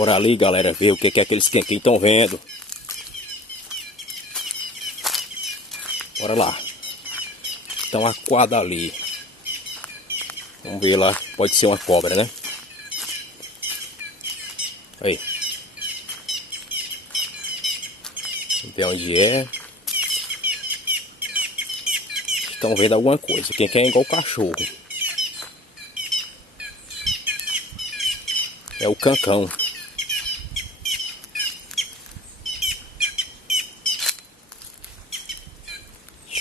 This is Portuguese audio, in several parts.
Bora ali, galera, ver o que é que eles estão vendo. Bora lá. Estão aquados ali. Vamos ver lá. Pode ser uma cobra, né? Aí. Vamos ver onde é. Estão vendo alguma coisa. Quem quer é igual o cachorro. É o cancão.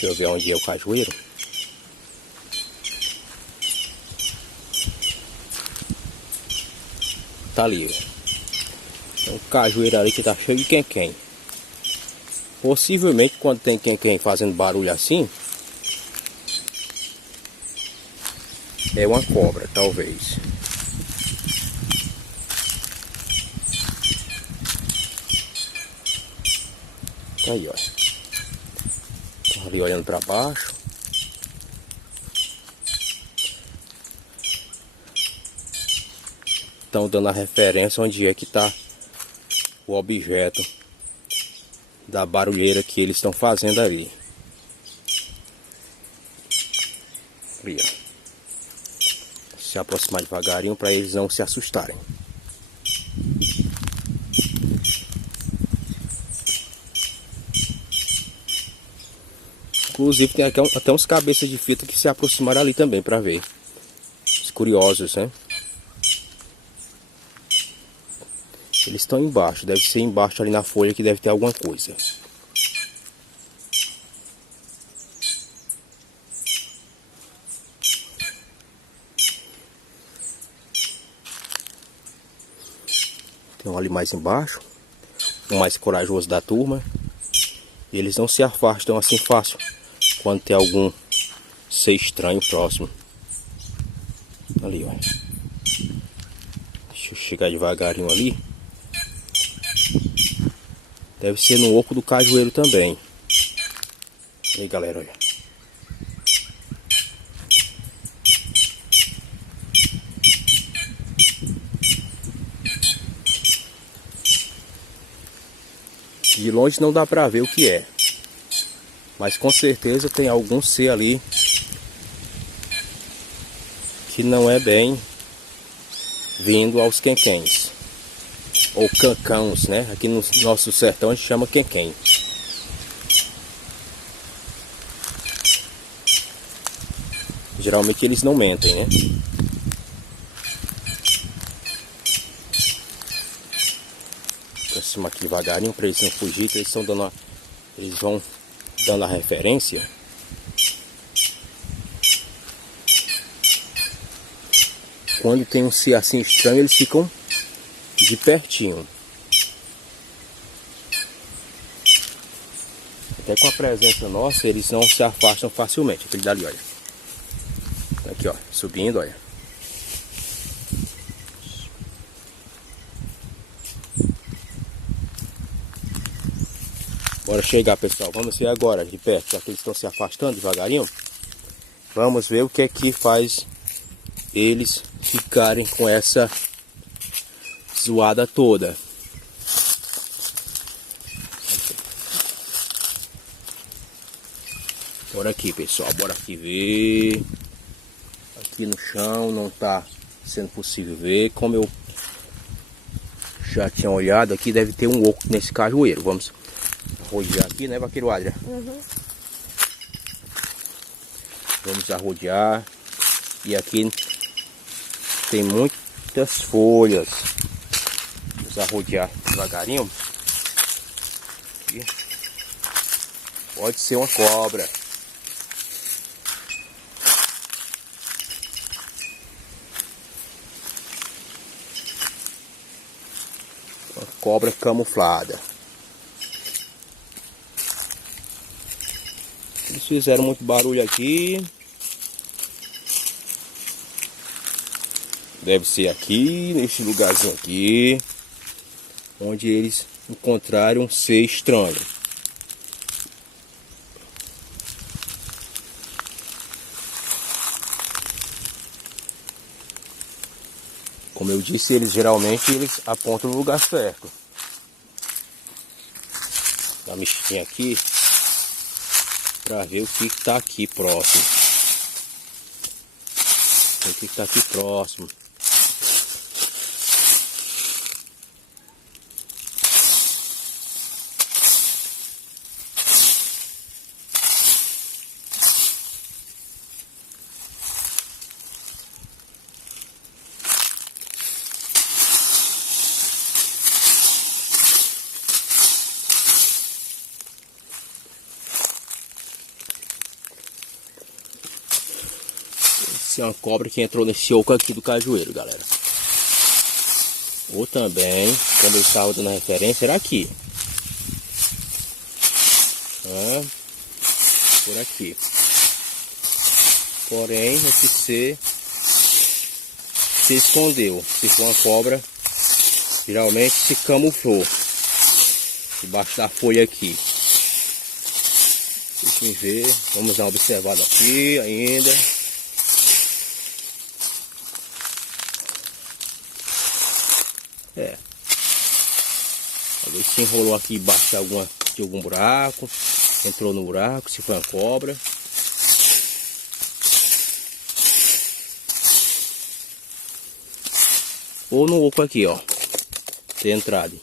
Deixa eu ver onde é o cajueiro. Tá ali, ó. Tem um cajueiro ali que tá cheio de quem-quem. Possivelmente quando tem quem-quem fazendo barulho assim, é uma cobra, talvez. Aí, ó. Tá ali olhando para baixo. Estão dando a referência onde é que tá o objeto da barulheira que eles estão fazendo ali. Ali, ó. Se aproximar devagarinho para eles não se assustarem. Inclusive tem aqui até uns cabeças de fita que se aproximaram ali também para ver. Os curiosos, né? Eles estão embaixo, deve ser embaixo ali na folha que deve ter alguma coisa. Tem um ali mais embaixo, o mais corajoso da turma. E eles não se afastam assim fácil quando tem algum ser estranho próximo. Ali, ó. Deixa eu chegar devagarinho ali. Deve ser no oco do cajueiro também. Aí, galera, olha. De longe não dá pra ver o que é. Mas com certeza tem algum ser ali que não é bem vindo aos quenquens. Ou cancãos, né? Aqui no nosso sertão a gente chama quenquém. Geralmente eles não mentem, né? Aproxima aqui devagarinho para eles não fugir. Eles vão dando a referência. Quando tem um ser assim estranho, eles ficam de pertinho. Até com a presença nossa, eles não se afastam facilmente. Aquele dali, olha. Aqui, ó, subindo, olha. Bora chegar, pessoal. Vamos ver agora de perto, já que eles estão se afastando devagarinho. Vamos ver o que é que faz eles ficarem com essa zoada toda. Bora aqui, pessoal. Bora aqui ver. Aqui no chão não tá sendo possível ver. Como eu já tinha olhado, aqui deve ter um oco nesse cajueiro. Vamos rodear aqui, né, vaqueiro Adria? Uhum. Vamos arrodear. E aqui tem muitas folhas. Vamos arrodear devagarinho. Aqui. Pode ser uma cobra. Uma cobra camuflada. Eles fizeram muito barulho aqui. Deve ser aqui, nesse lugarzinho aqui, onde eles encontraram um ser estranho. Como eu disse, geralmente eles apontam no lugar certo. Dá uma mexidinha aqui para ver o que está aqui próximo. O que está aqui próximo. É uma cobra que entrou nesse oco aqui do cajueiro, galera. Ou também, quando eu estava dando a referência, era aqui. Por aqui. Porém, esse ser se escondeu. Se for uma cobra, geralmente se camuflou debaixo da folha aqui. Deixa eu ver. Vamos dar uma observada aqui ainda. Talvez se enrolou aqui embaixo de algum buraco. Entrou no buraco, se foi uma cobra. Ou no oco aqui, ó. Tem entrado.